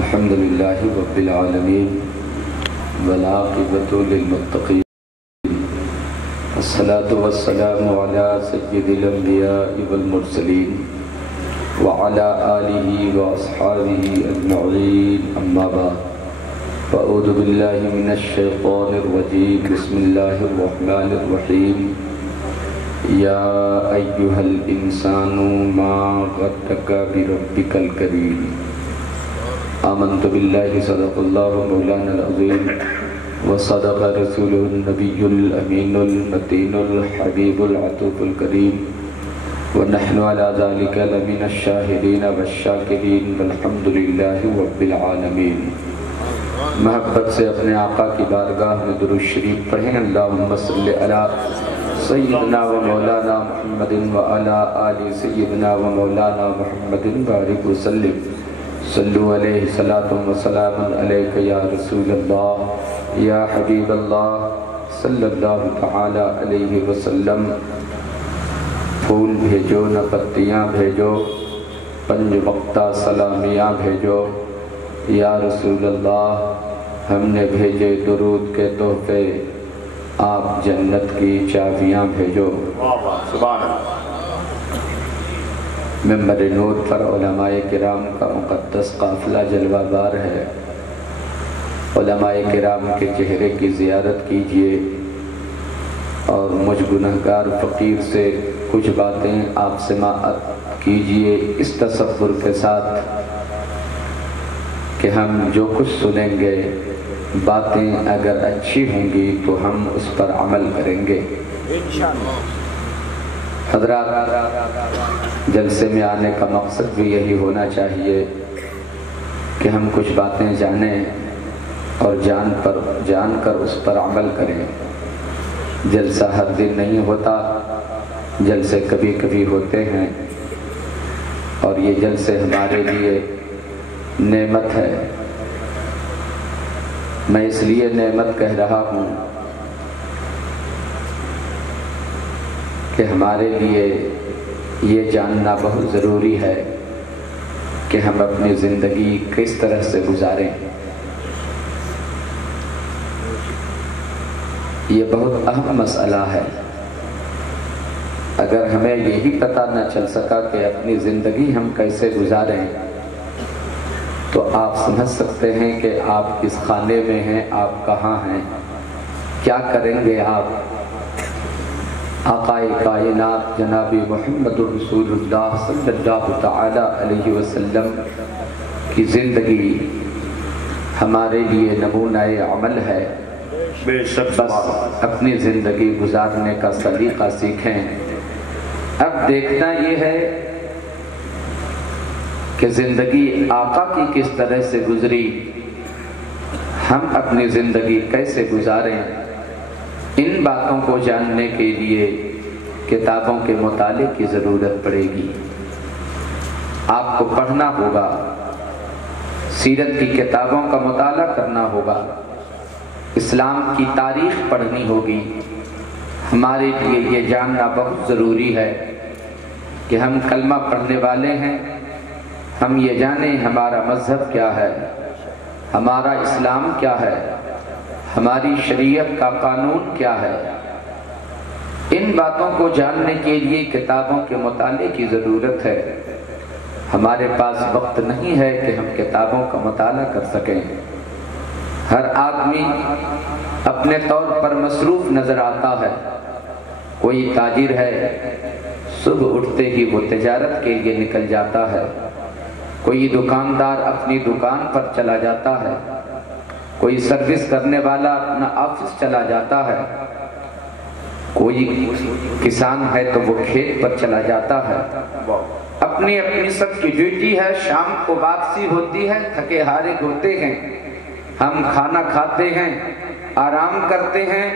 Alhamdulillahi Rabbil Alameen wal aqibatu lil muttaqin. Assalatu wassalamu ala sayyidil anbiya'i wal mursalin wa ala alihi wa ashabihi ajma'in, amma ba'd. A'udhu billahi minash shaitanir rajim. Bismillahir rahmanir rahim. Ya ayyuhal insanu ma ghaddaka bi rabbikal karim. Amantu billahi sadaqallahu mawlana al-azim wa sadaqa rasuluhu nabiyyul aminul matinul habibul atuful karim wa nahnu ala dhalika lamina ash-shahidin wash-shakirin walhamdulillahi rabbil alamin. محبت سے اپنے آقا کی بارگاہ میں درود شریف پڑھیں. اللہم صلی علی سیدنا و مولانا محمد و علی آل سیدنا و مولانا محمد بارک وسلم. صلو علیہ صلاۃ و سلام علیک یا رسول اللہ یا حبیب اللہ صلی اللہ تعالی علیہ وسلم. پھول بھیجو نہ پتیاں بھیجو، پنج وقتہ سلامیاں بھیجو. یا رسول اللہ ہم نے بھیجے درود کے تحفے، آپ جنت کی چابیاں بھیجو. سبحان اللہ. ممبر نور پر علماء کرام کا مقدس قافلہ جلوہ بار ہے. علماء کرام کے چہرے کی زیارت کیجئے اور مجھ گنہگار فقیر سے کچھ باتیں آپ سماعت کیجئے اس تصور کے ساتھ کہ ہم جو کچھ سنیں گے باتیں اگر اچھی ہوں گی تو ہم اس پر عمل کریں گے. حضرات، جلسے میں آنے کا مقصد بھی یہی ہونا چاہیے کہ ہم کچھ باتیں جانیں اور جان کر اس پر عمل کریں. جلسہ ہر دن نہیں ہوتا، جلسے کبھی کبھی ہوتے ہیں اور یہ جلسے ہمارے لیے نعمت ہے. میں اس لیے نعمت کہہ رہا ہوں کہ ہمارے لیے یہ جاننا بہت ضروری ہے کہ ہم اپنی زندگی کس طرح سے گزاریں. یہ بہت اہم مسئلہ ہے. اگر ہمیں یہی پتہ نہ چل سکا کہ اپنی زندگی ہم کیسے گزاریں تو آپ سمجھ سکتے ہیں کہ آپ کس خانے میں ہیں، آپ کہاں ہیں، کیا کریں گے. آپ آقائے کائنات جناب محمد رسول اللہ صلی اللہ تعالی علیہ وسلم کی زندگی ہمارے لیے نمونہ عمل ہے. بس اپنی زندگی گزارنے کا سلیقہ سیکھیں. اب دیکھنا یہ ہے کہ زندگی آقا کی کس طرح سے گزری، ہم اپنی زندگی کیسے گزاریں. ان باتوں کو جاننے کے لیے کتابوں کے مطالعے کی ضرورت پڑے گی. آپ کو پڑھنا ہوگا، سیرت کی کتابوں کا مطالعہ کرنا ہوگا، اسلام کی تاریخ پڑھنی ہوگی. ہمارے لیے یہ جاننا بہت ضروری ہے کہ ہم کلمہ پڑھنے والے ہیں، ہم یہ جانیں ہمارا مذہب کیا ہے، ہمارا اسلام کیا ہے، ہماری شریعت کا قانون کیا ہے. ان باتوں کو جاننے کے لیے کتابوں کے مطالعے کی ضرورت ہے. ہمارے پاس وقت نہیں ہے کہ ہم کتابوں کا مطالعہ کر سکیں. ہر آدمی اپنے طور پر مصروف نظر آتا ہے. کوئی تاجر ہے، صبح اٹھتے ہی وہ تجارت کے لیے نکل جاتا ہے. کوئی دکاندار اپنی دکان پر چلا جاتا ہے. کوئی سروس کرنے والا اپنا آفس چلا جاتا ہے. کوئی کسان ہے تو وہ کھیت پر چلا جاتا ہے. اپنی اپنی سب کی ڈیوٹی ہے. شام کو واپسی ہوتی ہے، تھکے ہارے ہوتے ہیں. ہم کھانا کھاتے ہیں، آرام کرتے ہیں،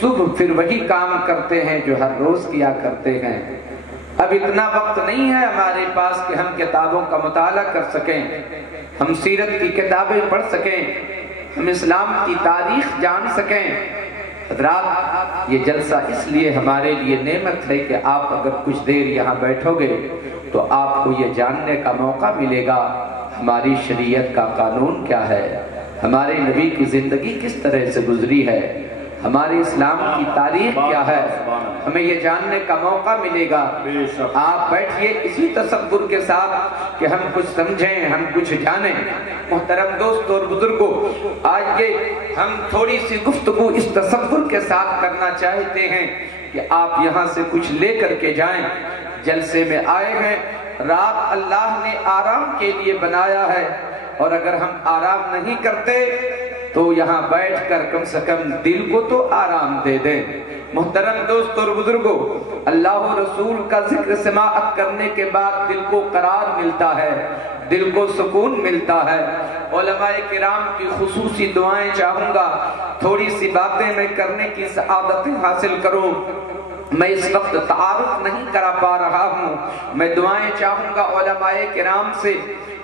صبح پھر وہی کام کرتے ہیں جو ہر روز کیا کرتے ہیں. اب اتنا وقت نہیں ہے ہمارے پاس کہ ہم کتابوں کا مطالعہ کر سکیں، ہم سیرت کی کتابیں پڑھ سکیں، ہم اسلام کی تاریخ جان سکیں. حضرات، یہ جلسہ اس لیے ہمارے لیے نعمت ہے کہ آپ اگر کچھ دیر یہاں بیٹھو گے تو آپ کو یہ جاننے کا موقع ملے گا ہماری شریعت کا قانون کیا ہے، ہمارے نبی کی زندگی کس طرح سے گزری ہے، ہمارے اسلام کی تاریخ کیا ہے، ہمیں یہ جاننے کا موقع ملے گا۔ آپ بیٹھئے اسی تصور کے ساتھ کہ ہم کچھ سمجھیں، ہم کچھ جانیں۔ محترم دوست اور بزرگوں، آج یہ ہم تھوڑی سی گفتگو اس تصور کے ساتھ کرنا چاہتے ہیں کہ آپ یہاں سے کچھ لے کر کے جائیں۔ جلسے میں آئے ہیں، رات اللہ نے آرام کے لیے بنایا ہے، اور اگر ہم آرام نہیں کرتے تو یہاں بیٹھ کر کم سے کم دل کو تو آرام دے دیں۔ محترم دوست اور بزرگوں، اللہ و رسول کا ذکر سماعت کرنے کے بعد دل کو قرار ملتا ہے، دل کو سکون ملتا ہے۔ علماء کرام کی خصوصی دعائیں چاہوں گا، تھوڑی سی باتیں میں کرنے کی سعادت حاصل کروں۔ میں اس وقت تعارف نہیں کرا پا رہا ہوں، میں دعائیں چاہوں گا علماء کرام سے۔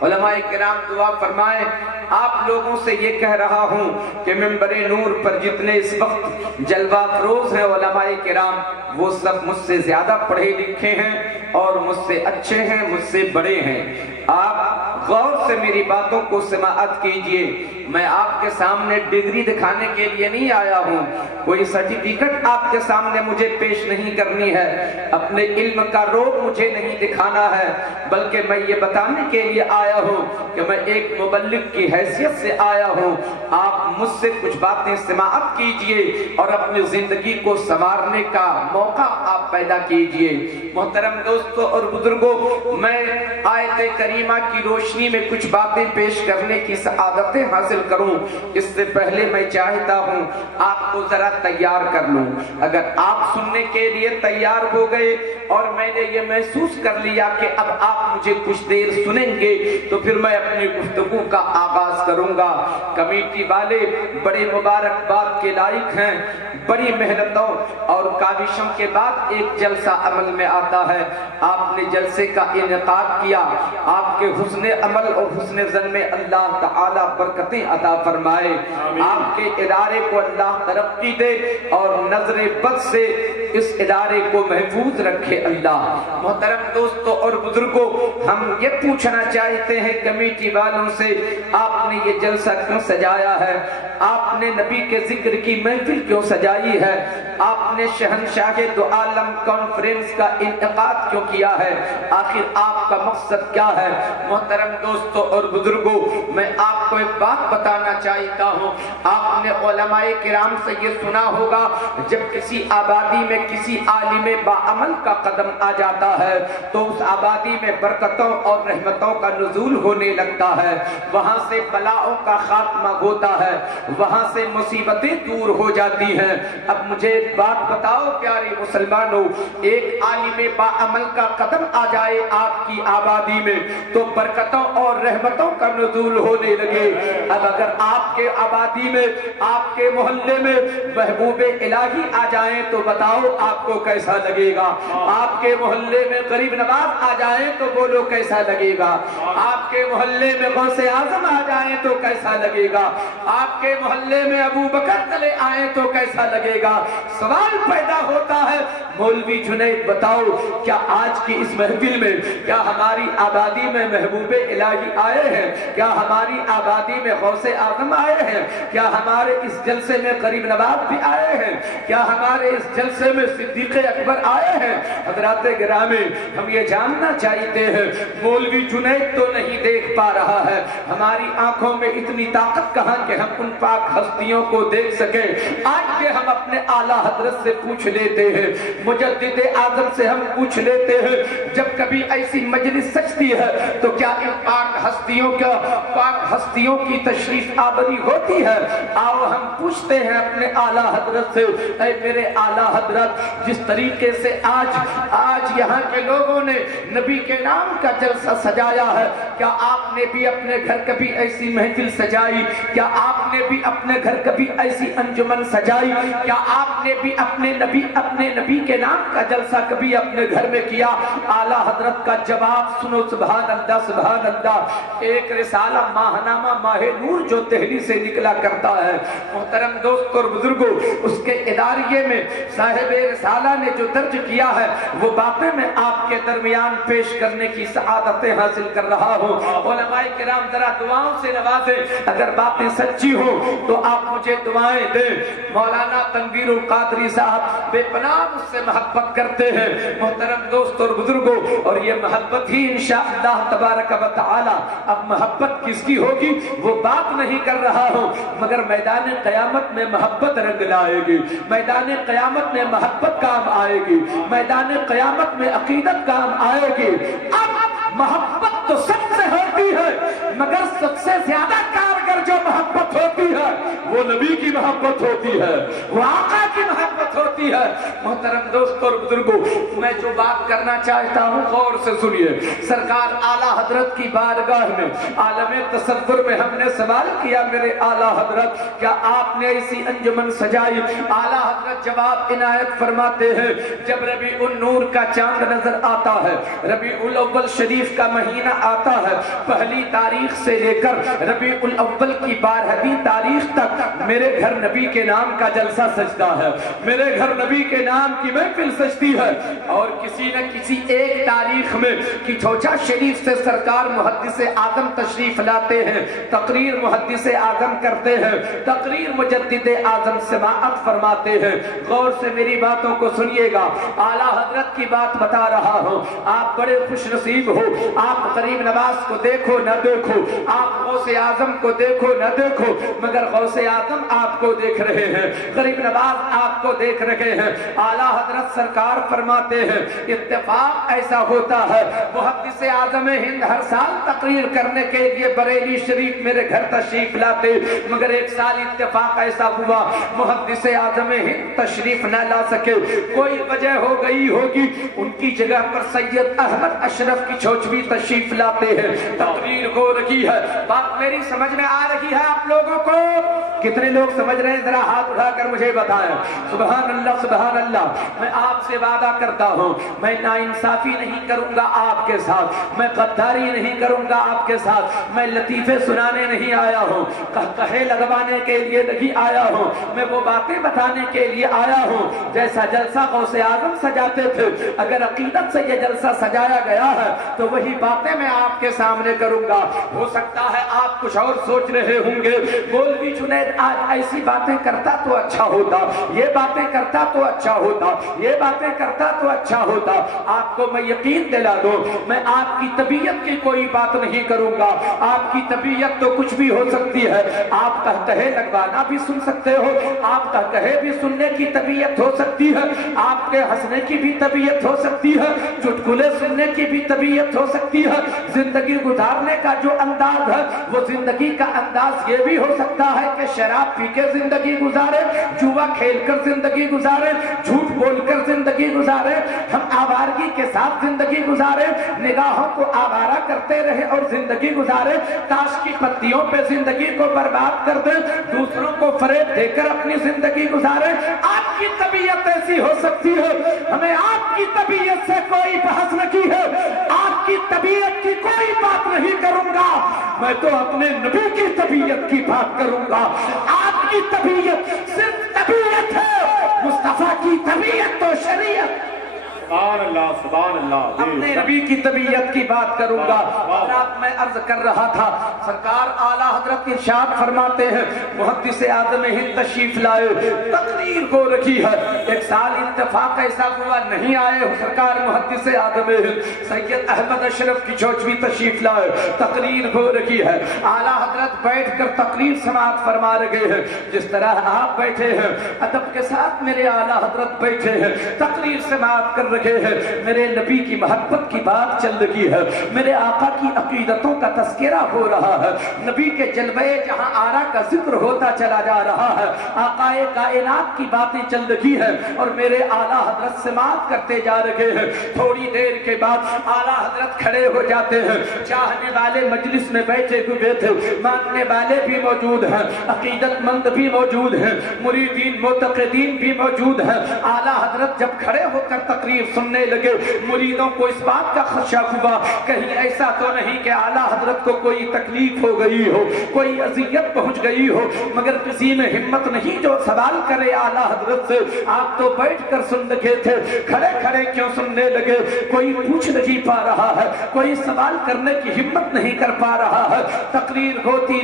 علماء کرام دعا فرمائیں۔ آپ لوگوں سے یہ کہہ رہا ہوں کہ منبر نور پر جتنے اس وقت جلوہ فروز ہیں علماء کرام، وہ سب مجھ سے زیادہ پڑھے لکھے ہیں اور مجھ سے اچھے ہیں، مجھ سے بڑے ہیں۔ آپ غور سے میری باتوں کو سماعت کیجئے۔ میں آپ کے سامنے ڈگری دکھانے کے لیے نہیں آیا ہوں، کوئی سرٹیفکیٹ آپ کے سامنے مجھے پیش نہیں کرنی ہے، اپنے علم کا روب مجھے نہیں دکھانا ہے، بلکہ میں یہ بتانے کے لیے آیا ہوں کہ میں ایک مبلغ کی حیثیت سے آیا ہوں۔ آپ مجھ سے کچھ باتیں سماعت کیجئے اور اپنی زندگی کو سنوارنے کا موقع آپ پیدا کیجئے۔ محترم دوستوں اور بزرگوں، میں آیت کریمہ کی روشنی میں کچھ باتیں پیش کرنے کی سعادتیں حاصل کروں۔ اس سے پہلے میں چاہتا ہوں آپ کو ذرا تیار کر لوں۔ اگر آپ سننے کے لیے تیار ہو گئے اور میں نے یہ محسوس کر لیا کہ اب آپ مجھے کچھ دیر سنیں گے، تو پھر میں اپنی گفتگو کا آغاز کروں گا۔ کمیٹی والے بڑے مبارکباد کے لائق ہیں، بڑی محنتوں اور کاوشوں کے بعد ایک جلسہ عمل میں آتا ہے۔ آپ نے جلسے کا انعقاد کیا، آپ کے حسن عمل اور حسن ظن میں اللہ تعالیٰ برکتیں عطا فرمائے، آپ کے ادارے کو اللہ ترقی دے اور نظر بد سے اس ادارے کو محفوظ رکھے اللہ۔ محترم دوستوں اور بزرگوں، ہم یہ پوچھنا چاہتے ہیں کمیٹی والوں سے، آپ نے یہ جلسہ کیوں سجایا ہے؟ آپ نے نبی کے ذکر کی محفل کیوں سجائی ہے؟ آپ نے شہنشاہ دو عالم کانفرنس کا انعقاد کیوں کیا ہے؟ آخر آپ کا مقصد کیا ہے؟ محترم دوستوں اور بزرگوں، میں آپ کو ایک بات بتانا چاہتا ہوں۔ آپ نے علماء کرام سے یہ سنا ہوگا، جب کسی آبادی میں کسی عالم باعمل کا قدم آ جاتا ہے تو اس آبادی میں برکتوں اور رحمتوں کا نزول ہونے لگتا ہے، وہاں سے بلاؤں کا خاتمہ ہوتا ہے، وہاں سے مصیبتیں دور ہو جاتی ہیں۔ اب مجھے ایک بات بتاؤ پیارے مسلمانوں، ایک عالم باعمل کا قدم آ جائے آپ کی آبادی میں تو برکتوں اور رحمتوں کا نزول ہونے لگے۔ اب اگر آپ کے آبادی میں، آپ کے محلے میں محبوب الہی آ جائیں تو بتاؤ آپ کو کیسا لگے گا؟ آپ کے محلے میں غریب نواز آ جائیں تو بولو کیسا لگے گا؟ آپ کے محلے میں غوث اعظم آ جائیں تو کیسا لگے گا؟ آپ کے محلے میں ابو بکر چلے آئیں تو کیسا لگے گا؟ سوال پیدا ہوتا ہے، مولوی جنید بتاؤ، کیا آج کی اس محفل میں، کیا ہماری آبادی میں محبوب الہی آئے ہیں؟ کیا ہماری آبادی میں غوث اعظم آئے ہیں؟ کیا ہمارے اس جلسے میں غریب نواز بھی آئے ہیں؟ کیا ہمارے اس جلسے میں صدیق اکبر آئے ہیں؟ حضرات گرامی، ہم یہ جاننا چاہتے ہیں، مولوی جنید تو نہیں دیکھ پا رہا ہے، ہماری آنکھوں میں اتنی طاقت کہاں کہ ہم ان پاک ہستیوں کو دیکھ سکیں؟ آج کے ہم اپنے اعلیٰ حضرت سے پوچھ لیتے ہیں، مجدد اعظم سے ہم پوچھ لیتے ہیں، جب کبھی ایسی مجلس سجتی ہے تو کیا ان پاک ہستیوں کی تشریف آوری ہوتی ہے؟ آؤ ہم پوچھتے ہیں اپنے اعلیٰ حضرت سے، اے میرے اعلیٰ حضرت، جس طریقے سے آج یہاں کے لوگوں نے نبی کے نام کا جلسہ سجایا ہے، کیا آپ نے بھی اپنے گھر کبھی ایسی محفل سجائی؟ کیا آپ نے بھی اپنے گھر کبھی ایسی انجمن سجائی؟ کیا آپ نے بھی اپنے نبی کے نام کا جلسہ کبھی اپنے گھر میں کیا؟ اعلیٰ حضرت کا جواب سنو، سبحان اللہ سبحان اللہ۔ ایک رسالہ ماہنامہ ماہ نور جو دہلی سے نکلا کرتا ہے، محترم دوست اور بزرگوں، اس کے اداریے میں صاحب رسالہ نے جو درج کیا ہے وہ باتیں میں آپ کے درمیان پیش کرنے کی سعادتیں حاصل کر رہا ہوں۔ علماء کرام ذرا دعاؤں سے نوازیں، اگر باتیں سچی ہوں تو آپ مجھے دعائیں دیں۔ مولانا تنویر القادری صاحب بے پناہ مجھ سے محبت کرتے ہیں محترم دوست اور بزرگوں، اور یہ محبت ہی انشاءاللہ تبارک و تعالی، اب محبت کس کی ہوگی وہ بات نہیں کر رہا ہوں، مگر میدان قیامت میں محبت رنگ لائے گی، میدان قیامت میں محبت کام آئے گی، میدان قیامت میں عقیدت کام آئے گی۔ اب محبت تو سب سے ہوتی ہے، مگر سب سے زیادہ کارگر جو محبت ہوتی ہے وہ نبی کی محبت ہوتی ہے، وہ آقا کی محبت ہوتی ہے۔ محترم دوست اور بزرگوں، میں جو بات کرنا چاہتا ہوں غور سے سنیے۔ سرکار اعلیٰ حضرت کی بارگاہ میں عالم تصور میں ہم نے سوال کیا، میرے اعلیٰ حضرت کیا آپ نے ایسی انجمن سجائی؟ اعلیٰ حضرت جواب عنایت فرماتے ہیں، جب ربیع النور کا چاند نظر آتا ہے، ربیع الاول شریف کا مہینہ آتا ہے، پہلی تاریخ سے لے کر ربیع الاول کی 12ویں تاریخ تک میرے گھر نبی کے نام کا جلسہ سجتا ہے، میرے گھر نبی کے نام کی محفل سجتی ہے، اور کسی نہ کسی ایک تاریخ میں کچھوچا شریف سے سرکار محدث اعظم تشریف لاتے ہیں، تقریر محدث اعظم کرتے ہیں، تقریر مجدد اعظم سماعت فرماتے ہیں۔ غور سے میری باتوں کو سنیے گا، اعلیٰ حضرت کی بات بتا رہا ہوں۔ آپ بڑے خوش نصیب ہو، آپ غریب نواز کو دیکھو نہ دیکھو، آپ غوث اعظم کو دیکھو نہ دیکھو، مگر غوث اعظم آپ کو دیکھ رہے ہیں، غریب نواز آپ کو دیکھ رہے ہیں۔ اعلیٰ حضرت سرکار فرماتے ہیں، اتفاق ایسا ہوتا ہے، محدث اعظم ہند ہر سال تقریر کرنے کے لیے بریلی شریف میرے گھر تشریف لاتے، مگر ایک سال اتفاق ایسا ہوا محدث اعظم ہند تشریف نہ لا سکے، کوئی وجہ ہو گئی ہوگی، ان کی جگہ پر سید احمد اشرف کی چھوچوی تشریف لاتے ہیں، تقریر ہو رہی ہے۔ بات میری سمجھ میں آ رہی ہے آپ لوگوں کو؟ کتنے لوگ سمجھ رہے ہیں ذرا ہاتھ اٹھا کر مجھے بتائیں۔ سبحان اللہ سبحان اللہ۔ میں آپ سے وعدہ کرتا ہوں، میں ناانصافی نہیں کروں گا آپ کے ساتھ، میں غداری نہیں کروں گا آپ کے ساتھ، میں لطیفے سنانے نہیں آیا ہوں، کہے لگوانے کے لیے نہیں آیا ہوں، میں وہ باتیں بتانے کے لیے آیا ہوں جیسا جلسہ غوث اعظم سجاتے تھے۔ اگر عقیدت سے یہ جلسہ سجایا گیا ہے تو وہی باتیں میں آپ کے سامنے کروں گا۔ ہو سکتا ہے آپ کچھ اور سوچ رہے ہوں گے، مولوی جنید آج ایسی باتیں کرتا تو اچھا ہوتا، یہ باتیں کرتا تو اچھا ہوتا، یہ باتیں کرتا تو اچھا ہوتا۔ آپ کو میں یقین دلا دوں، میں آپ کی طبیعت کی کوئی بات نہیں کروں گا، آپ کی طبیعت تو کچھ بھی ہو سکتی ہے، آپ کہے لگوانا بھی سن سکتے ہو، آپ کہے بھی سننے کی طبیعت ہو سکتی ہے، آپ کے ہنسنے کی بھی طبیعت ہو سکتی ہے، چٹکلے سننے کی بھی طبیعت ہو سکتی ہے۔ زندگی گزارنے کا جو انداز ہے وہ زندگی کا انداز یہ بھی ہو سکتا ہے کہ شراب پی کے زندگی گزارے، جوا کھیل کر زندگی گزارے، جھوٹ بول کر زندگی گزارے، ہم آوارگی کے ساتھ زندگی گزارے، نگاہوں کو آوارہ کرتے رہے اور زندگی گزارے، تاش کی پتیوں پہ زندگی کو برباد کر دیں، دوسروں کو فریب دے کر اپنی زندگی گزارے۔ آپ کی طبیعت ایسی ہو سکتی ہے، ہمیں آپ کی طبیعت سے کوئی بحث نہیں ہے، آپ کی طبیعت کی کوئی بات نہیں کروں گا، میں تو اپنے نبی کی طبیعت کی بات کروں گا۔ آپ کی طبیعت صرف طبیعت ہے، مصطفیٰ کی طبیعت تو شریعت۔ سبحان اللہ سبحان اللہ۔ اپنے نبی کی طبیعت کی بات کروں گا۔ رات میں عرض کر رہا تھا، سرکار اعلیٰ حضرت ارشاد فرماتے ہیں، محدث اعظم ہند تشریف لائے، تقریر ہو رکھی ہے۔ ایک سال اتفاق ایسا ہوا نہیں آئے سرکار محدث اعظم ہند، سید احمد اشرف کی چھوچوی تشریف لائے، تقریر ہو رکھی ہے۔ اعلیٰ حضرت بیٹھ کر تقریر سماعت فرما رہے ہیں، جس طرح آپ بیٹھے ہیں ادب کے ساتھ میرے اعلیٰ حضرت بیٹھے ہیں، تقریر سماعت کر رکھی رکھے ہیں, میرے نبی کی محبت کی بات چل رہی ہے, میرے آقا کی عقیدتوں کا تذکرہ ہو رہا ہے, نبی کے جلوے جہاں آرا کا ذکر ہوتا چلا جا رہا ہے, آقا کائنات کی باتیں چل رہی ہیں اور میرے اعلیٰ حضرت سماعت کرتے جا رہے ہیں. تھوڑی دیر کے بعد اعلیٰ حضرت کھڑے ہو جاتے ہیں, چاہنے والے مجلس میں بیٹھے ہوئے تھے, ماننے والے بھی موجود ہیں, عقیدت مند بھی موجود ہیں, مریدین معتقدین بھی موجود ہیں. اعلیٰ حضرت جب کھڑے ہو کر تقریر سننے لگے, مریدوں کو اس بات کا خدشہ ہوا کہیں ایسا تو نہیں کہ اعلیٰ حضرت کو کوئی تکلیف ہو گئی ہو, کوئی اذیت پہنچ گئی ہو, مگر کسی میں ہمت نہیں جو سوال کرے اعلیٰ حضرت سے. آپ تو بیٹھ کر سن رہے تھے, کھڑے کھڑے کیوں سننے لگے؟ کوئی پوچھ نہیں پا رہا ہے, کوئی سوال کرنے کی ہمت نہیں کر پا رہا ہے. تقریر ہوتی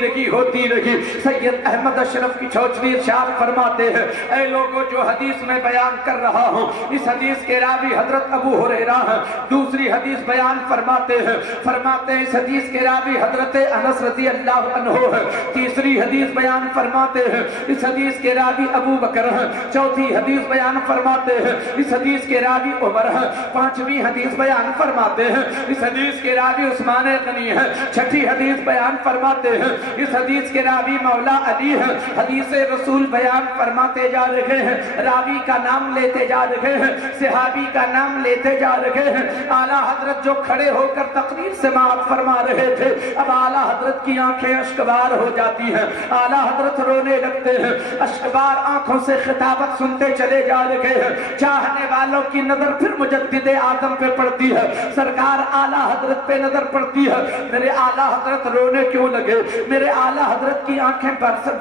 رہی. سید احمد اشرف کی چوچلی ارشاد فرماتے ہیں, اے لوگوں جو حدیث میں بیان کر رہا ہوں, اس حدیث کے راوی حضرت ابو ہریرہ ہیں. دوسری حدیث بیان فرماتے ہیں اس حدیث کے راوی حضرت انس رضی اللہ عنہ ہے. تیسری حدیث بیان فرماتے ہیں اس حدیث کے راوی ابو بکر ہیں. چوتھی حدیث بیان فرماتے ہیں اس حدیث کے راوی عمر ہیں. پانچویں حدیث بیان فرماتے ہیں اس حدیث کے راوی عثمان غنی ہیں. چھٹی حدیث بیان فرماتے ہیں اس حدیث کے راوی مولا علی ہیں. حدیث رسول بیان فرماتے جا رہے ہیں, راوی کا نام لیتے جا رہے ہیں, صحابی کا نام لیتے جا رہے ہیں. اعلیٰ حضرت جو کھڑے ہو کر تقریر سماعت فرما رہے تھے, اب اعلیٰ حضرت کی آنکھیں اشکبار ہو جاتی ہیں, اعلیٰ حضرت رونے لگتے ہیں, اشکبار آنکھوں سے خطابت سنتے چلے جا رہے ہیں. چاہنے والوں کی نظر پھر مجدد اعظم پہ پڑتی ہے, سرکار اعلیٰ حضرت پہ نظر پڑتی ہے. میرے اعلیٰ حضرت رونے کیوں لگے؟ میرے اعلیٰ حضرت کی آنکھیں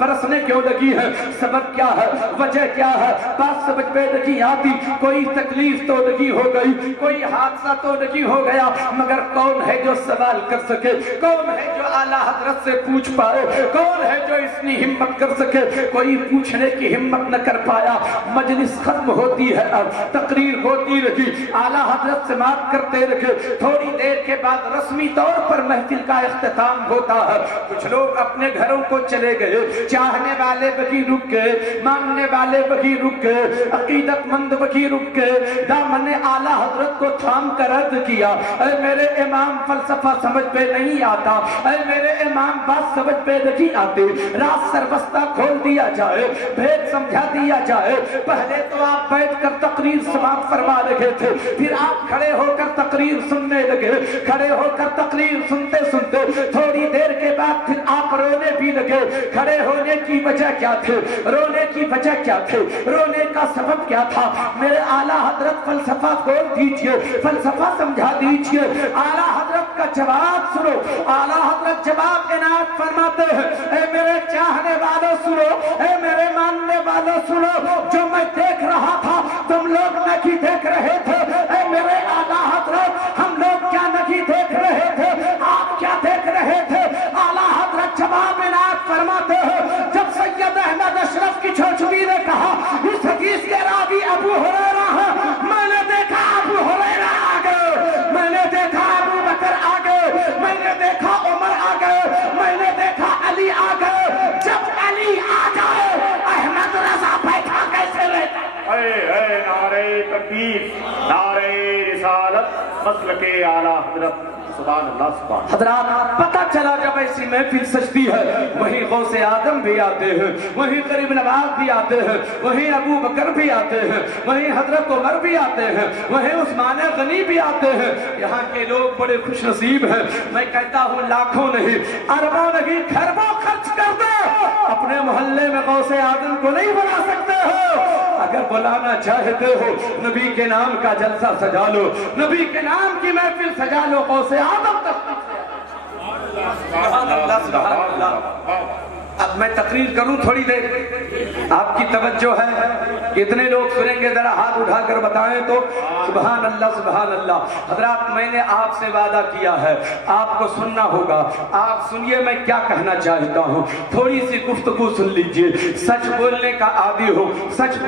برسنے کیوں لگی ہیں؟ سبب کیا ہے؟ وجہ کیا ہے؟ بات سمجھ میں نہیں آتی. کوئی تکلیف تو نہیں ہو گئی, کوئی حادثہ تو نہیں ہو گیا, مگر کون ہے جو سوال کر سکے؟ کون ہے جو اعلیٰ حضرت سے پوچھ پائے؟ کون ہے جو اتنی ہمت کر سکے؟ کوئی پوچھنے کی ہمت نہ کر پایا. مجلس ختم ہوتی ہے, اب تقریر ہوتی رہی, اعلیٰ حضرت سماعت کرتے رہے. تھوڑی دیر کے بعد رسمی طور پر محفل کا اختتام ہوتا ہے. کچھ لوگ اپنے گھروں کو چلے گئے, چاہنے والے وہی رک گئے, ماننے والے وہی رک گئے, عقیدت مند وہی رک گئے. دامن اعلیٰ حضرت کو تھام کر عرض کیا, اے میرے امام فلسفہ سمجھ پہ نہیں آتا, اے میرے امام بات سمجھ پہ نہیں آتے, راز سربستہ کھول دیا جائے, بھید سمجھا دیا جائے. پہلے تو آپ بیٹھ کر تقریر سماعت فرما رہے تھے, پھر آپ کھڑے ہو کر تقریر سننے لگے. کھڑے ہو کر تقریر سنتے سنتے تھوڑی دیر کے بعد پھر آپ رونے بھی لگے. کھڑے ہونے کی وجہ کیا تھے؟ رونے کی وجہ کیا تھے؟ رونے کا سبب کیا تھا؟ میرے اعلیٰ حضرت فلسفہ کھول دیجئے, فلسفہ سمجھا دیجئے. اعلیٰ حضرت کا جواب سنو. اعلیٰ حضرت جواب عنایت فرماتے ہیں, اے میرے چاہنے والوں سنو, اے میرے ماننے والوں سنو, جو میں دیکھ رہا تھا تم لوگ نہیں دیکھ رہے تھے. اے میرے اعلیٰ حضرت ہم لوگ کیا نہیں دیکھ رہے تھے, آپ کیا دیکھ رہے تھے؟ اعلیٰ حضرت جواب عنایت فرماتے ہیں, جب سید احمد اشرف کی چوچلی نے کہا اس حدیث کے راوی ابو ہریرہ ہے, میں نے دیکھا ابو ہریرہ آ گئے, میں نے دیکھا ابو بکر آ گئے, میں نے دیکھا عمر آ گئے, میں نے دیکھا علی آ گئے. جب علی آ گئے احمد رضا بیٹھا کیسے لیتا؟ اے نعرہ تکبیر, نعرہ رسالت, مسلک اعلیٰ حضرت. سبحان اللہ, سبحان. حضرات پتہ چلا جب ایسی محفل سجتی ہے, وہیں غوث اعظم بھی آتے ہیں, وہیں غریب نواز بھی آتے ہیں, وہیں ابو بکر بھی آتے ہیں, وہیں حضرت عمر بھی آتے ہیں, وہیں عثمان غنی بھی آتے ہیں. یہاں کے لوگ بڑے خوش نصیب ہیں. میں کہتا ہوں لاکھوں نہیں, اربوں نہیں, کھربوں خرچ کر دو, اپنے محلے میں غوث اعظم کو نہیں بلا سکتے ہو. اگر بلانا چاہتے ہو نبی کے نام کا جلسہ سجا لو, نبی کے نام کی محفل سجا لو, غوث اعظم تک. سبحان اللہ, سبحان اللہ. اب میں تقریر کروں تھوڑی دیر, آپ کی توجہ ہے, کتنے لوگ سنیں گے ذرا ہاتھ اٹھا کر بتائیں تو. سبحان اللہ, سبحان اللہ. حضرات میں نے آپ سے وعدہ کیا ہے, آپ کو سننا ہوگا. آپ سنیے میں کیا کہنا چاہتا ہوں, تھوڑی سی گفتگو سن لیجئے. سچ بولنے کا عادی ہو, سچ